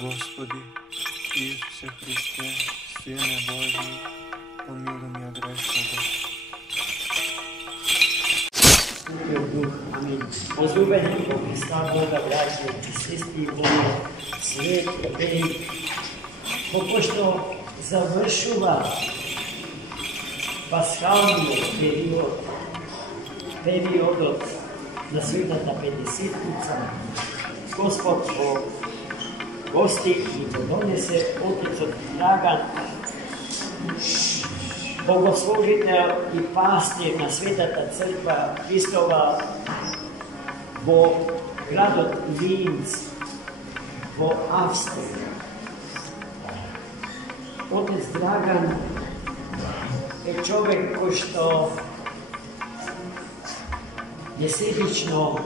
Gospodi, Isuse Hriste, Sine Božji, pomiluj me grešnoga. Amin. Возлюбени во Христа Бога, братья и сестри, Бога, свет, верник, поки що завершила пасхалния период на Светата Петдесетница, Господ гости и донесе отецот Драган, богослужител и пастир на Светата Црква Христова во градот Линц во Австрија. Отец Драган е човек кој што несебично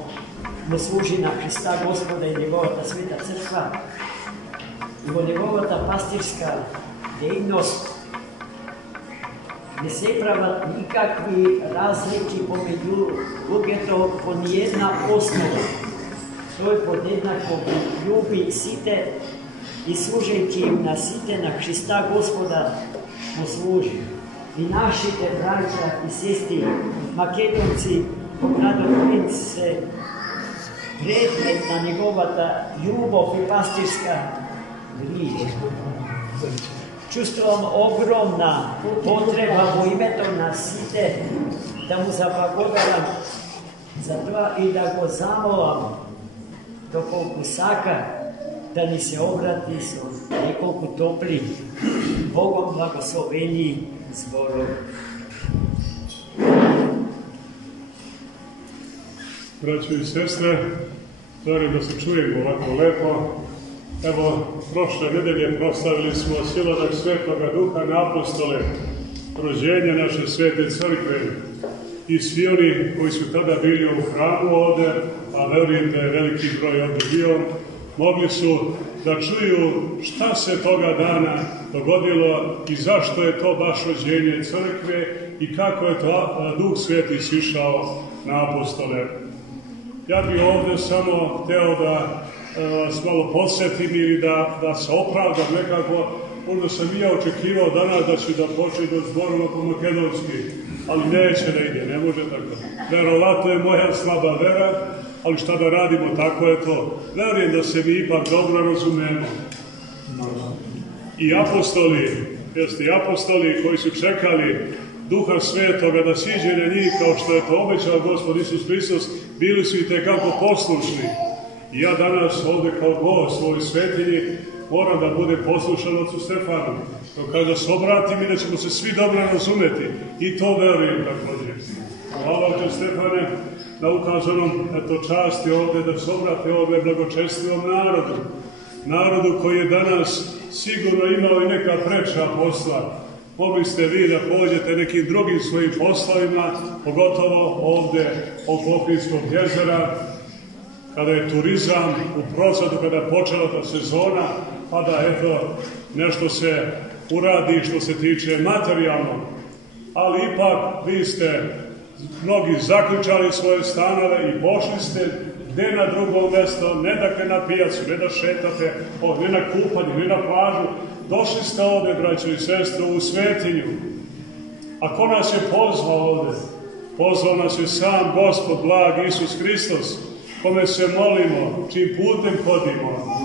му служи на Христа Господа и неговата Света Црква и во неговата пастирска дејност не се прават никакви разлики помеѓу луѓето по ниедна основа. Тој подеднакво љуби сите и служејќи им на сите на Христа Господа му служи. И нашите браќа и сестри македонци во градот Линц се предмет на неговата љубов и пастирска грижа. Чувствувам огромна потреба во името на сите да му заблагодарам за тоа и да го замолам доколку сака да ни се обрати со неколку топли Богом благословени зборови. Braćo i sestre, želim da se čujemo ovako lepo. Evo, prošle nedelje proslavili smo siladak Svetoga Duha na apostole, rođenje naše Svete Crkve. I svi oni koji su tada bili u hramu ovde, a verujem da je veliki broj ovde bio, mogli su da čuju šta se toga dana dogodilo i zašto je to baš rođenje Crkve i kako je to Duh Sveti sišao na apostole. Ja bih ovde samo hteo da vas malo podsjetim ili da se opravdam nekako. Možda sam i ja očekivao danas da ću da počne do zborova po makedonski, ali neće da ide, ne može tako. Verovatno je moja slaba vera, ali šta da radimo, tako je to. Verujem da se mi ipak dobro razumemo. I apostoli koji su čekali Duha Svetoga da siđe na njih, kao što je to obećao Gospod Isus Hristos, bili su i tekako poslušni. I ja danas ovde kao gost u ovoj svetinji moram da bude poslušan ocu Stefanu. To kada se obratim i da ćemo se svi dobro razumeti. I to verujem također. Hvala oče Stefane na ukazanom časti ovde da se obrate ovome blagočestivom narodu. Narodu koji je danas sigurno imao i neka preča posla. Mogli ste vi da pođete nekim drugim svojim poslovima, pogotovo ovde oko Ohridskog jezera, kada je turizam u procvatu, kada je počela ta sezona, pa da eto nešto se uradi što se tiče materijalnog. Ali ipak vi ste mnogi zaključali svoje stanove i pošli ste gde na drugo mesto, ne dakle na pijacu, ne da šetate, ne na kupanje, ne na plažu. Došli ste ovde, braćo i sestre, u svetinju. A ko nas je pozvao ovde? Pozvao nas je sam Gospod, blag Isus Hristos, kome se molimo, čim putem hodimo.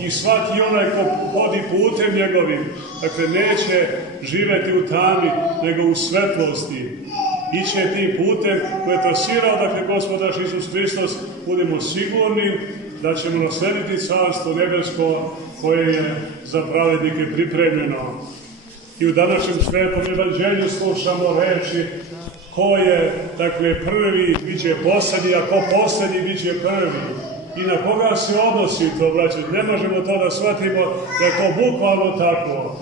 I svaki onaj ko hodi putem njegovim, dakle, neće živeti u tami, nego u svetlosti. Iće tim putem koje je trasirao, dakle, Gospod naš Isus Hristos, budemo sigurni da ćemo naslediti carstvo nebesko koje je za pravednike pripremljeno. I u današnjem svetom evanđelju slušamo reči ko je, dakle, prvi, bit će poslednji, a ko poslednji, bit će prvi. I na koga se odnosi to, braćo? Ne možemo to da shvatimo da je to bukvalno tako.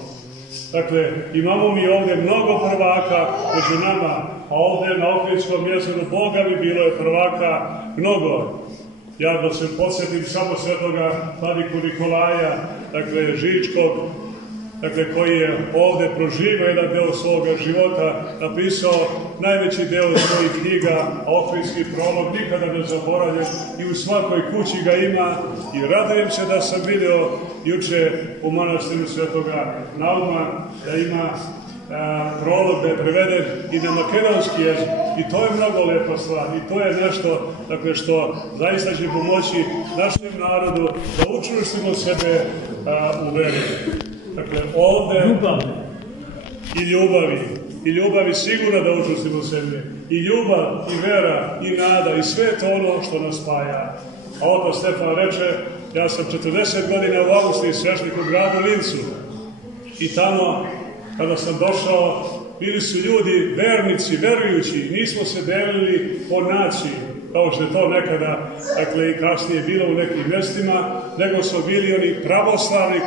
Dakle, imamo mi ovde mnogo prvaka među nama, a ovde na Ohridskom jezeru Boga bi bilo je prvaka mnogo. Ja da se podsjetim samo svetoga vladiku Nikolaja, dakle, Žičkog, dakle, koji je ovde proživao jedan deo svoga života, napisao najveći deo svojih knjiga, Ohridski prolog, nikada ne zaboravljen, i u svakoj kući ga ima, i radujem se da sam video juče u manastiru Svetoga Nauma da ima prolog da je preveden i na makedonski jezik. I to je mnogo lepa stvar. I to je nešto, dakle, što zaista će pomoći našem narodu da učvrstimo sebe u veri. Dakle, ovde i ljubavi sigurno da učvrstimo sebe. I ljubav, i vera, i nada, i sve to ono što nas spaja. A otac Stefan reče, ja sam 40 godina u Austriji sveštenik u gradu Lincu. I tamo, kada sam došao, bili su ljudi vernici, verujući, nismo se delili po naciji, kao što je to nekada, dakle, i kasnije bilo u nekim mjestima, nego smo bili oni pravoslavni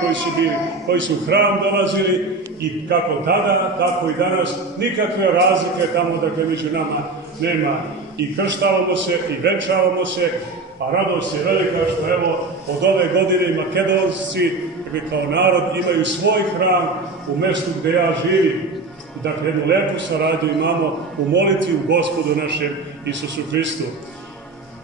koji su u hram dolazili, i kako tada, tako i danas, nikakve razlike tamo, dakle, među nama nema. I krštavamo se, i venčavamo se, a radost je velika što, evo, od ove godine i Makedonci, dakle, kao narod, imaju svoj hram u mjestu gdje ja živim. Dakle, jednu lepu saradnju imamo u molitvi u Gospodu našem Isusu Hristu.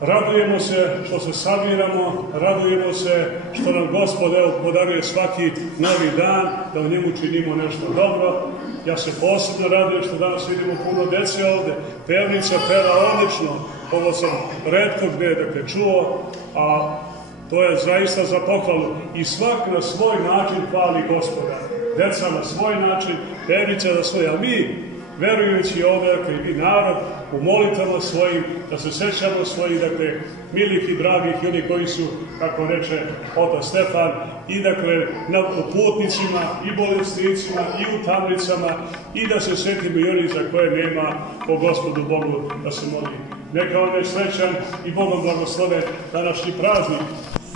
Radujemo se što se sabiramo, radujemo se što nam Gospod, evo, podaruje svaki novi dan, da u njemu činimo nešto dobro. Ja se posebno radujem što danas vidimo puno dece ovde. Pevnica peva odlično, ovo sam retko gde, dakle, čuo, a to je zaista za pohvalu. I svak na svoj način hvali Gospoda. Deca na svoj način, pevnica na svoj, a mi, verujući ovdje, dakle, i narod, u molitvama svojim, da se sećamo svojih, dakle, milih i dragih, i oni koji su, kako reče otac Stefan, i, dakle, na putnicima, i bolesnicima, i u tamnicama, i da se setimo i oni za koje nema po Gospodu Bogu da se moli. Neka on je srećan i Bogom blagosloven današnji praznik.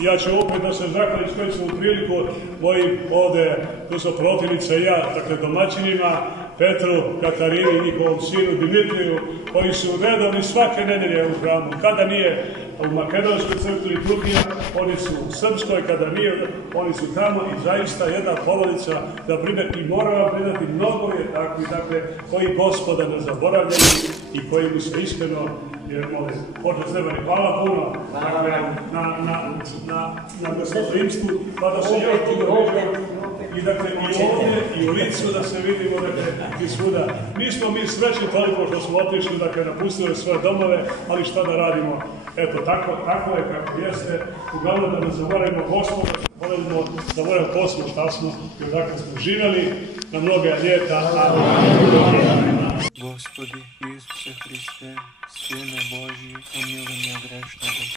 Ja ću opet da se zahvalim skoristim u priliku mojim ovde, tu su protivnica i ja, dakle, domaćinima, Petru, Katarini i njihovom sinu Dimitriju, koji su redovni svake nedelje u hramu. Kada nije u makedonskoj crkvi liturgija, oni su u srpskoj, kada nije, oni su tamo, i zaista jedna porodica da primeti, i moram vam predati, mnogo je takvi, dakle, koji Gospoda ne zaboravljaju i koji mu se iskreno mole. Oče Stefane, hvala puno, dakle, na gostoprimstvu, pa da se još puno vidimo, i, dakle, i ovdje, i u Licu da se vidimo, dakle, i svuda. Nismo mi srećni toliko što smo otišli, dakle, napustili svoje domove, ali šta da radimo? Eto, tako je kako jeste. Uglavnom da ne zaboravimo Gospoda, da zaboravimo poslu šta smo, jer dakle smo živjeli na mnoge ljeta. Gospodi Isuse Hriste, Sine Božji, pomiluj me grešnog.